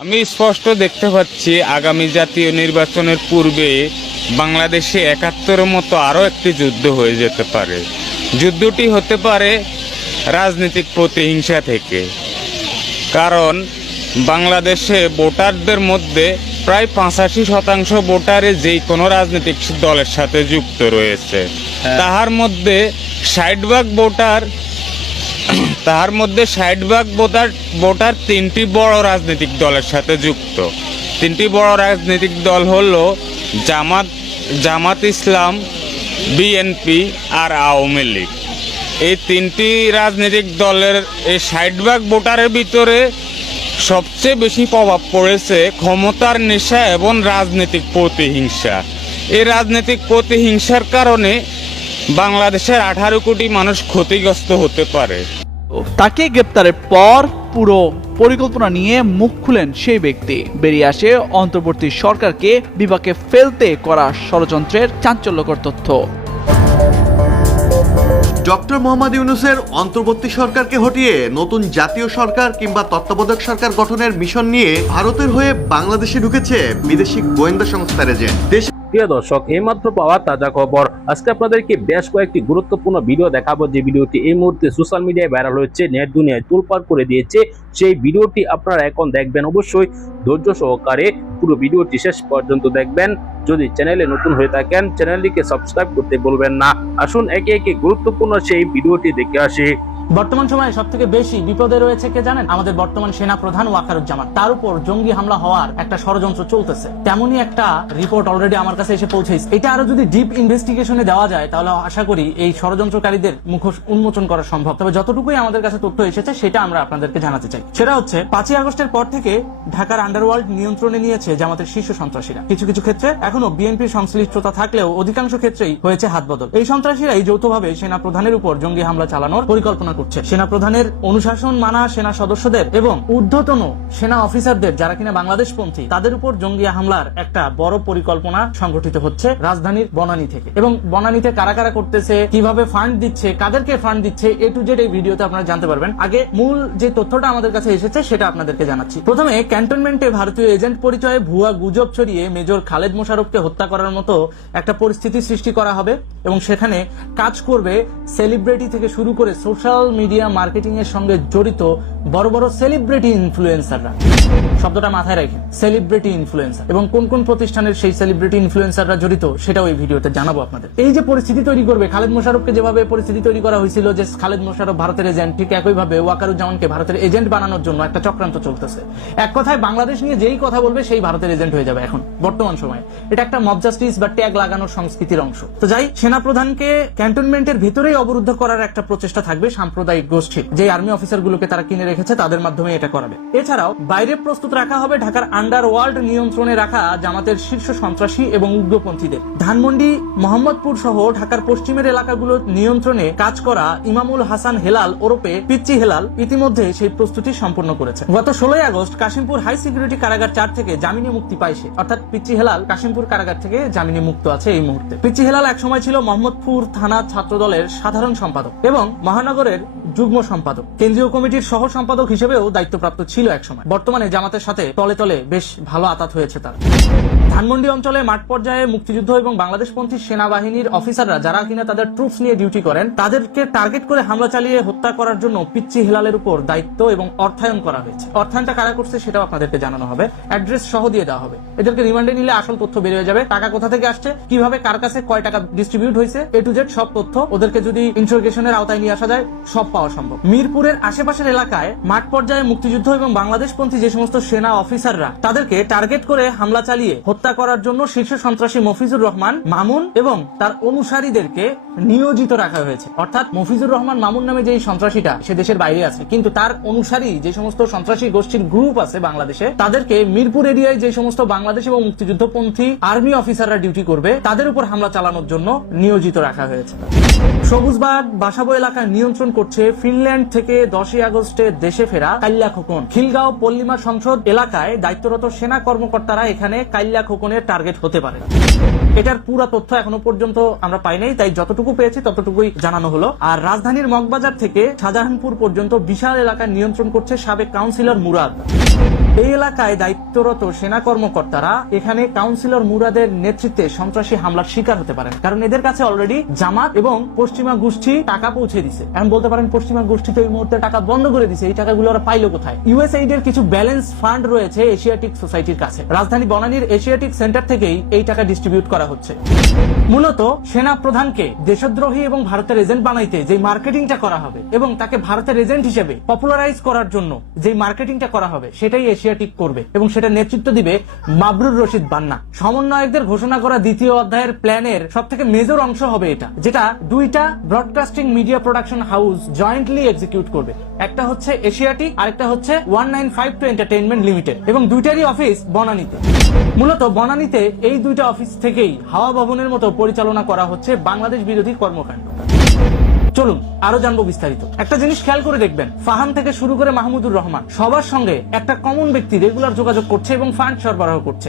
আমি স্পষ্ট দেখতে পাচ্ছি আগামী জাতীয় নির্বাচনের পূর্বে বাংলাদেশে একাত্তরের মতো আরও একটি যুদ্ধ হয়ে যেতে পারে। যুদ্ধটি হতে পারে রাজনৈতিক প্রতিহিংসা থেকে। কারণ বাংলাদেশে ভোটারদের মধ্যে প্রায় পঁচাশি শতাংশ ভোটারে যেই কোনো রাজনৈতিক দলের সাথে যুক্ত রয়েছে। তাহার মধ্যে ষাট ভাগ ভোটার তার মধ্যে ষাট ভাগ ভোটার ভোটার তিনটি বড় রাজনৈতিক দলের সাথে যুক্ত। তিনটি বড় রাজনৈতিক দল হল জামাত জামাত ইসলাম, বিএনপি আর আওয়ামী লীগ। এই তিনটি রাজনৈতিক দলের এই ষাট ভাগ ভোটারের ভিতরে সবচেয়ে বেশি প্রভাব পড়েছে ক্ষমতার নেশা এবং রাজনৈতিক প্রতিহিংসা। এই রাজনৈতিক প্রতিহিংসার কারণে বাংলাদেশের আঠারো কোটি মানুষ ক্ষতিগ্রস্ত হতে পারে। তাকে গ্রেপ্তারের পর পুরো পরিকল্পনা নিয়ে মুখ খুলেন সেই ব্যক্তি। বেরিয়ে আসে অন্তর্বর্তী সরকারকে বিপাকে ফেলতে করা ষড়যন্ত্রের চাঞ্চল্যকর তথ্য। ডক্টর মোহাম্মদ ইউনুসের অন্তর্বর্তী সরকারকে হটিয়ে নতুন জাতীয় সরকার কিংবা তত্ত্বাবধায়ক সরকার গঠনের মিশন নিয়ে ভারতের হয়ে বাংলাদেশে ঢুকেছে বিদেশি গোয়েন্দা সংস্থার এজেন্ট। দেশে প্রিয় দর্শক, এইমাত্র পাওয়া তাজা খবর। আজকে আপনাদেরকে বেশ কয়েকটি গুরুত্বপূর্ণ ভিডিও দেখাবো। যে ভিডিওটি এই মুহূর্তে সোশ্যাল মিডিয়ায় ভাইরাল হচ্ছে নেট দুনিয়ায় তোলপাড় করে দিয়েছে। সেই ভিডিওটি আপনারা এখন দেখবেন অবশ্যই ধৈর্য সহকারে পুরো ভিডিওটি শেষ পর্যন্ত দেখবেন। যদি চ্যানেলে নতুন হয়ে থাকেন, চ্যানেলটিকে সাবস্ক্রাইব করতে বলবেন না। আসুন একে একে গুরুত্বপূর্ণ সেই ভিডিওটি দেখে আসি। বর্তমান সময়ে সব থেকে বেশি বিপদে রয়েছে কে জানেন? আমাদের বর্তমান সেনা প্রধান ওয়াকারুজ্জামান। তার উপর জঙ্গি হামলা হওয়ার একটা ষড়যন্ত্র চলতেছে। তেমনই একটা রিপোর্ট অলরেডি আমার কাছে এসে পৌঁছেছে এটা আরও যদি ডিপ ইনভেস্টিগেশনে দেওয়া যায়, তাহলে আশা করি এই ষড়যন্ত্রকারীদের মুখোশ উন্মোচন করা সম্ভব। তবে যতটুকুই আমাদের কাছে তথ্য এসেছে, সেটা আমরা আপনাদেরকে জানাতে চাই। সেটা হচ্ছে, পাঁচই আগস্টের পর থেকে ঢাকার আন্ডারওয়ার্ল্ড নিয়ন্ত্রণে নিয়েছে জামাতের শীর্ষ সন্ত্রাসীরা। কিছু কিছু ক্ষেত্রে এখনও বিএনপির সংশ্লিষ্টতা থাকলেও অধিকাংশ ক্ষেত্রেই হয়েছে হাত বদল এই সন্ত্রাসীরাই যৌথভাবে সেনা প্রধানের উপর জঙ্গি হামলা চালানোর পরিকল্পনা করছে। সেনা প্রধানের অনুশাসন মানা সেনা সদস্যদের এবং ঊর্ধ্বতন সেনা অফিসারদের যারা কিনা বাংলাদেশ বাংলাদেশপন্থী, তাদের উপর জঙ্গি হামলার একটা বড় পরিকল্পনা সংগঠিত হচ্ছে রাজধানীর বনানী থেকে। এবং বনানীতে কারা কারা করতেছে, কীভাবে ফান্ড দিচ্ছে, কাদেরকে ফান্ড দিচ্ছে, এ টু জেড এই ভিডিওতে আপনারা জানতে পারবেন। আগে মূল যে তথ্যটা আমাদের কাছে এসেছে, সেটা আপনাদেরকে জানাচ্ছি। প্রথমে, ক্যান্টনমেন্টে ভারতীয় এজেন্ট পরিচয়ে ভুয়া গুজব ছড়িয়ে মেজর খালেদ মোশারফকে হত্যা করার মতো একটা পরিস্থিতি সৃষ্টি করা হবে এবং সেখানে কাজ করবে সেলিব্রিটি থেকে শুরু করে সোশ্যাল মিডিয়া মার্কেটিং এর সঙ্গে জড়িত বড় বড় সেলিব্রিটি ইনফ্লুয়েন্সাররা শব্দটা মাথায় রাখেন সেলিব্রিটি ইনফ্লুয়েন্সার এবং কোন কোন প্রতিষ্ঠানের সেই সেলিব্রিটি ইনফ্লুয়েন্সাররা জড়িত, সেটাও এই ভিডিওতে জানাব আপনাদের। এই যে পরিস্থিতি তৈরি করবে, খালেদ মোশারফকে যেভাবে পরিস্থিতি তৈরি করা হয়েছিল যে খালেদ মোশারফ ভারতের এজেন্ট ঠিক একইভাবে ওয়াকারুজ্জামানকে ভারতের এজেন্ট বানানোর জন্য একটা চক্রান্ত চলতেছে। এক কথায় বাংলাদেশ নিয়ে যেই কথা বলবে, সেই ভারতের এজেন্ট হয়ে যাবে এখন, বর্তমান সময়ে। এটা একটা মব জাস্টিস বা ট্যাগ লাগানোর সংস্কৃতির অংশ। তো যাই সেনা প্রধানকে ক্যান্টনমেন্টের ভিতরেই অবরুদ্ধ করার একটা প্রচেষ্টা থাকবে সাম্প্রদায়িক গোষ্ঠী যে আর্মি অফিসারগুলোকে তারা কিনে রেখেছে, তাদের মাধ্যমে এটা করাবে। এছাড়াও, বাইরে প্রস্তুত রাখা হবে ঢাকার আন্ডার ওয়ার্ল্ড নিয়ন্ত্রণে রাখা জামাতের শীর্ষ সন্ত্রাসী এবং উগ্রপন্থীদের। ধানমন্ডি, মোহাম্মদপুর সহ ঢাকার পশ্চিমের এলাকাগুলো নিয়ন্ত্রণে কাজ করা ইমামুল হাসান হেলাল ওরপে পিচ্চি হেলাল ইতিমধ্যে সেই প্রস্তুতি সম্পন্ন করেছে। গত ষোলোই আগস্ট কাশিমপুর হাই সিকিউরিটি কারাগার চার থেকে জামিনে মুক্তি পায় সে। অর্থাৎ পিচ্চি হেলাল কাশিমপুর কারাগার থেকে জামিনে মুক্ত আছে এই মুহূর্তে। পিচ্চি হেলাল একসময় ছিল মোহাম্মদপুর থানা ছাত্র দলের সাধারণ সম্পাদক এবং মহানগরের যুগ্ম সম্পাদক। কেন্দ্রীয় কমিটির সহ সম্পাদক হিসেবেও দায়িত্বপ্রাপ্ত ছিল একসময়। বর্তমানে জামাতের সাথে তলে তলে বেশ ভালো আতাত হয়েছে তার। ধানমন্ডি অঞ্চলে মাঠ পর্যায়ে মুক্তিযুদ্ধ এবং বাংলাদেশপন্থী সেনাবাহিনীর অফিসাররা যারা কিনা তাদের ট্রুপস নিয়ে ডিউটি করেন, তাদেরকে টার্গেট করে হামলা চালিয়ে হত্যা করার জন্য পিচ্চি হিলালের উপর দায়িত্ব এবং অর্থায়ন করা হয়েছে। অর্থায়নটা কারা করছে সেটাও আপনাদেরকে জানানো হবে। অ্যাড্রেস সহ দিয়ে দেওয়া হবে। এদেরকে রিমান্ডে নিলে আসল তথ্য বের হয়ে যাবে। টাকা কোথা থেকে আসছে? কীভাবে কার কাছে কয় টাকা ডিস্ট্রিবিউট হয়েছে? এ টু জেড সব তথ্য ওদেরকে যদি ইন্টারোগেশনের আওতায় নিয়ে আসা যায়, সব পাওয়া সম্ভব। মিরপুরের আশেপাশের এলাকায় মাঠ পর্যায়ে মুক্তিযুদ্ধ এবং বাংলাদেশপন্থী যে সমস্ত সেনা অফিসাররা তাদেরকে টার্গেট করে হামলা চালিয়ে হত্যা করার জন্য শীর্ষ সন্ত্রাসী মফিজুর রহমান, মামুন এবং তার অনুসারীদেরকে নিয়োজিত রাখা হয়েছে। অর্থাৎ মফিজুর রহমান, মামুন নামে যে সন্ত্রাসীটা, সে দেশের বাইরে আছে। কিন্তু তার অনুসারী যে সমস্ত সন্ত্রাসী গোষ্ঠীর গ্রুপ আছে বাংলাদেশে, তাদেরকে মিরপুর এরিয়ায় যে সমস্ত বাংলাদেশ এবং মুক্তিযুদ্ধপন্থী আর্মি অফিসাররা ডিউটি করবে, তাদের উপর হামলা চালানোর জন্য নিয়োজিত রাখা হয়েছে। সবুজবাগ বাসাবো এলাকা নিয়ন্ত্রণ করছে ফিনল্যান্ড থেকে দশই আগস্টে দেশে ফেরা কাল্লা খোকন খিলগাঁও পল্লিমা সংসদ এলাকায় দায়িত্বরত সেনা কর্মকর্তারা এখানে কাল্লা খোকনের টার্গেট হতে পারে। এটার পুরো তথ্য এখনও পর্যন্ত আমরা পাই নাই, তাই যতটুকু পেয়েছি ততটুকুই জানানো হলো। আর রাজধানীর মগবাজার থেকে শাহজাহানপুর পর্যন্ত বিশাল এলাকা নিয়ন্ত্রণ করছে সাবেক কাউন্সিলর মুরাদ। এই এলাকায় দায়িত্বরত সেনা কর্মকর্তারা এখানে কাউন্সিলর মুরাদের নেতৃত্বে সন্ত্রাসী হামলার শিকার হতে পারেন। কারণ এদের কাছে অলরেডি জামাত এবং পশ্চিমা গোষ্ঠী টাকা পৌঁছে দিছে। এখন বলতে পারেন পশ্চিমা গোষ্ঠী তো এই মুহূর্তে টাকা বন্ধ করে দিছে। এই টাকাগুলো ওরা পাইলো কোথায়? ইউএসএইড এর কিছু ব্যালেন্স ফান্ড রয়েছে এশিয়াটিক সোসাইটির কাছে। রাজধানী বনানীর এশিয়াটিক সেন্টার থেকেই এই টাকা ডিস্ট্রিবিউট করা হচ্ছে। মূলত সেনা প্রধানকে দেশদ্রোহী এবং ভারতের এজেন্ট বানাইতে যে মার্কেটিংটা করা হবে এবং তাকে ভারতের এজেন্ট হিসেবে পপুলারাইজ করার জন্য যে মার্কেটিংটা করা হবে, সেটাই এশিয়াটিক করবে এবং সেটা নেতৃত্ব দিবে মাবরুর রশিদ বান্না। সমন্বয়কদের ঘোষণা করা দ্বিতীয় অধ্যায়ের প্ল্যানের সব থেকে মেজর অংশ হবে এটা, যেটা দুইটা broadcasting media production house jointly execute করবে। একটা হচ্ছে এশিয়াটিক আরেকটা হচ্ছে one nine five two entertainment limited এবং দুইটারই অফিস বনানীতে। মূলত বনানীতে এই দুইটা অফিস থেকেই হাওয়া ভবনের মতো পরিচালনা করা হচ্ছে বাংলাদেশ বিরোধী কর্মকাণ্ড। চলুন, আরও জানব বিস্তারিত। একটা জিনিস খেয়াল করে দেখবেন, ফাহাম থেকে শুরু করে মাহমুদুর রহমান, সবার সঙ্গে একটা কমন ব্যক্তি রেগুলার যোগাযোগ করছে এবং ফান্ড সরবরাহ করছে।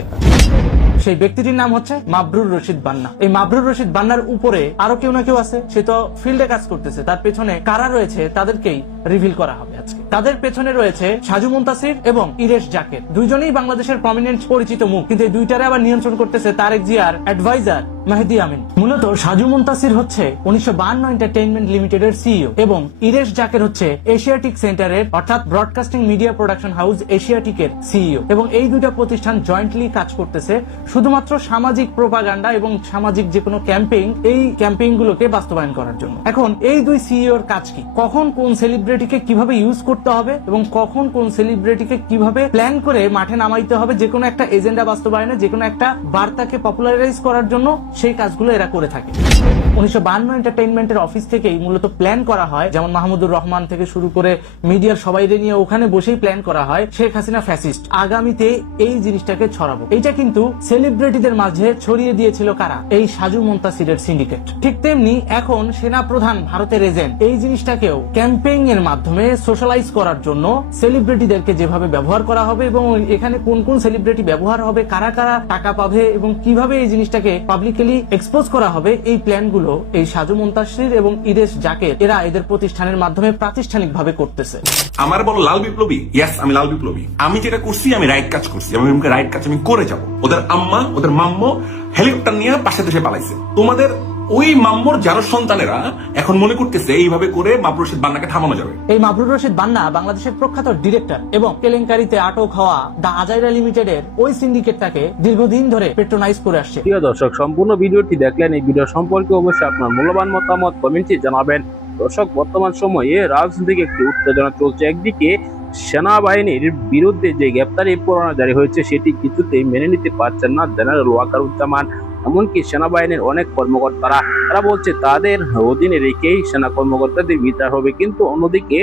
সেই ব্যক্তিটির নাম হচ্ছে মাবরুর রশিদ বান্না। এই মাবরুর রশিদ বান্নার উপরে আরও কেউ না কেউ আছে, সে তো ফিল্ডে কাজ করতেছে। তার পেছনে কারা রয়েছে, তাদেরকেই রিভিল করা হবে আজকে। তাদের পেছনে রয়েছে সাজু মুন্তাসির এবং ইরেশ জাকের। দুইজনেই বাংলাদেশের প্রমিনেন্ট পরিচিত মুখ, কিন্তু এই দুইটারে আবার নিয়ন্ত্রণ করতেছে তারেক জিয়ার অ্যাডভাইজার মেহেদি আমিন। মূলত সাজু মুন্তাসির হচ্ছে উনিশশো বান্ন এন্টারটেইনমেন্ট লিমিটেডের সিইও এবং ইরেশ জাকের হচ্ছে এশিয়াটিক সেন্টারের, অর্থাৎ ব্রডকাস্টিং মিডিয়া প্রোডাকশন হাউস এশিয়াটিকের সিইও এবং এই দুইটা প্রতিষ্ঠান জয়েন্টলি কাজ করতেছে। শুধুমাত্র সামাজিক প্রোপাগান্ডা এবং সামাজিক যে কোনো ক্যাম্পেইন এই ক্যাম্পেইন গুলোকে বাস্তবায়ন করার জন্য। এখন এই দুই সিইও সিইওর কাজ কি? কখন কোন সেলিব্রিটিকে কীভাবে ইউজ করতে হবে এবং কখন কোন সেলিব্রিটিকে কীভাবে প্ল্যান করে মাঠে নামাইতে হবে, যে কোনো একটা এজেন্ডা বাস্তবায়নে, যে কোনো একটা বার্তাকে পপুলারাইজ করার জন্য সেই কাজগুলো এরা করে থাকে। উনিশশো বান্ন এন্টারটেইনমেন্টের অফিস থেকেই মূলত প্ল্যান করা হয়, যেমন মাহমুদুর রহমান থেকে শুরু করে মিডিয়ার নিয়ে ওখানে বসেই প্ল্যান করা হয়, শেখ হাসিনা ফ্যাসিস্ট আগামীতে এই জিনিসটাকে ছড়াবো। এইটা কিন্তু সেলিব্রিটিদের মাঝে ছড়িয়ে দিয়েছিল কারা? এই সাজু মন্তাসিরের সিন্ডিকেট ঠিক তেমনি এখন সেনা প্রধান ভারতের এজেন্ট এই জিনিসটাকেও ক্যাম্পেইন এর মাধ্যমে সোশ্যালাইজ করার জন্য সেলিব্রিটিদেরকে যেভাবে ব্যবহার করা হবে এবং এখানে কোন কোন সেলিব্রিটি ব্যবহার হবে, কারা কারা টাকা পাবে এবং কীভাবে এই জিনিসটাকে পাবলিকলি এক্সপোজ করা হবে এই প্ল্যানগুলো এই সাজু মুন্তাসির এবং ইদেশ জাকের। এরা এদের প্রতিষ্ঠানের মাধ্যমে প্রাতিষ্ঠানিকভাবে করতেছে। আমার বলো লাল বিপ্লবী? ইয়াস আমি লাল বিপ্লবী। আমি যেটা করছি, আমি রাইট কাজ করছি। আমি রাইট কাজ, আমি করে যাব। ওদের আম্মা, ওদের মাম্মো হেলিকপ্টার নিয়ে পাশে দেশে পালাইছে। তোমাদের ওই মাম্মর যারো সন্তানেরা এখন মনে করতেছে এইভাবে করে মাবরুর রশিদ বান্নাকে থামানো যাবে। এই মাবরুর রশিদ বান্না বাংলাদেশের প্রখ্যাত ডিরেক্টর এবং কেলেঙ্কারিতে আটক হওয়া দা আজাইরা লিমিটেডের ওই সিন্ডিকেটটাকে দীর্ঘদিন ধরে পেট্রোনাইজ করে আসছে। প্রিয় দর্শক সম্পূর্ণ ভিডিওটি দেখলেন এই ভিডিও সম্পর্কে অবশ্যই আপনার মূল্যবান মতামত কমেন্টে জানাবেন। দর্শক বর্তমান সময়ে রাজনৈতিক একটি উত্তেজনা চলছে। একদিকে সেনাবাহিনীর বিরুদ্ধে যে গ্রেপ্তারি পরোয়ানা জারি হয়েছে সেটি কিছুতেই মেনে নিতে পারছেন না জেনারেল ওয়াকার ওয়াকারুজ্জামান। এমনকি সেনাবাহিনীর অনেক কর্মকর্তারা, তারা বলছে তাদের অধীনে রেখেই সেনা কর্মকর্তাদের বিচার হবে। কিন্তু অন্যদিকে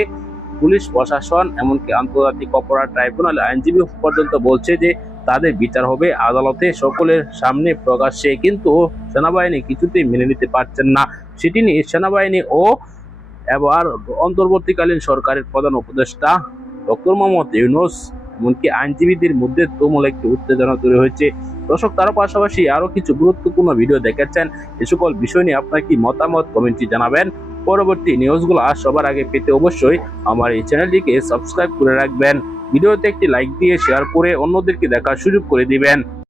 পুলিশ প্রশাসন, এমনকি আন্তর্জাতিক অপরাধ ট্রাইব্যুনাল আইনজীবী পর্যন্ত বলছে যে তাদের বিচার হবে আদালতে সকলের সামনে প্রকাশ্যে। কিন্তু সেনাবাহিনী কিছুতেই মেনে নিতে পারছেন না। সেটি নিয়ে সেনাবাহিনী ও এবার অন্তর্বর্তীকালীন সরকারের প্রধান উপদেষ্টা ডক্টর মোহাম্মদ ইউনুস, এমনকি আইনজীবীদের মধ্যে তুমুল একটি উত্তেজনা তৈরি হয়েছে। দর্শক, তার পাশাপাশি আরও কিছু গুরুত্বপূর্ণ ভিডিও দেখেছেন। এ সকল বিষয় নিয়ে আপনার কি মতামত কমেন্টটি জানাবেন। পরবর্তী নিউজগুলো সবার আগে পেতে অবশ্যই আমার এই চ্যানেলটিকে সাবস্ক্রাইব করে রাখবেন। ভিডিওতে একটি লাইক দিয়ে শেয়ার করে অন্যদেরকে দেখার সুযোগ করে দিবেন।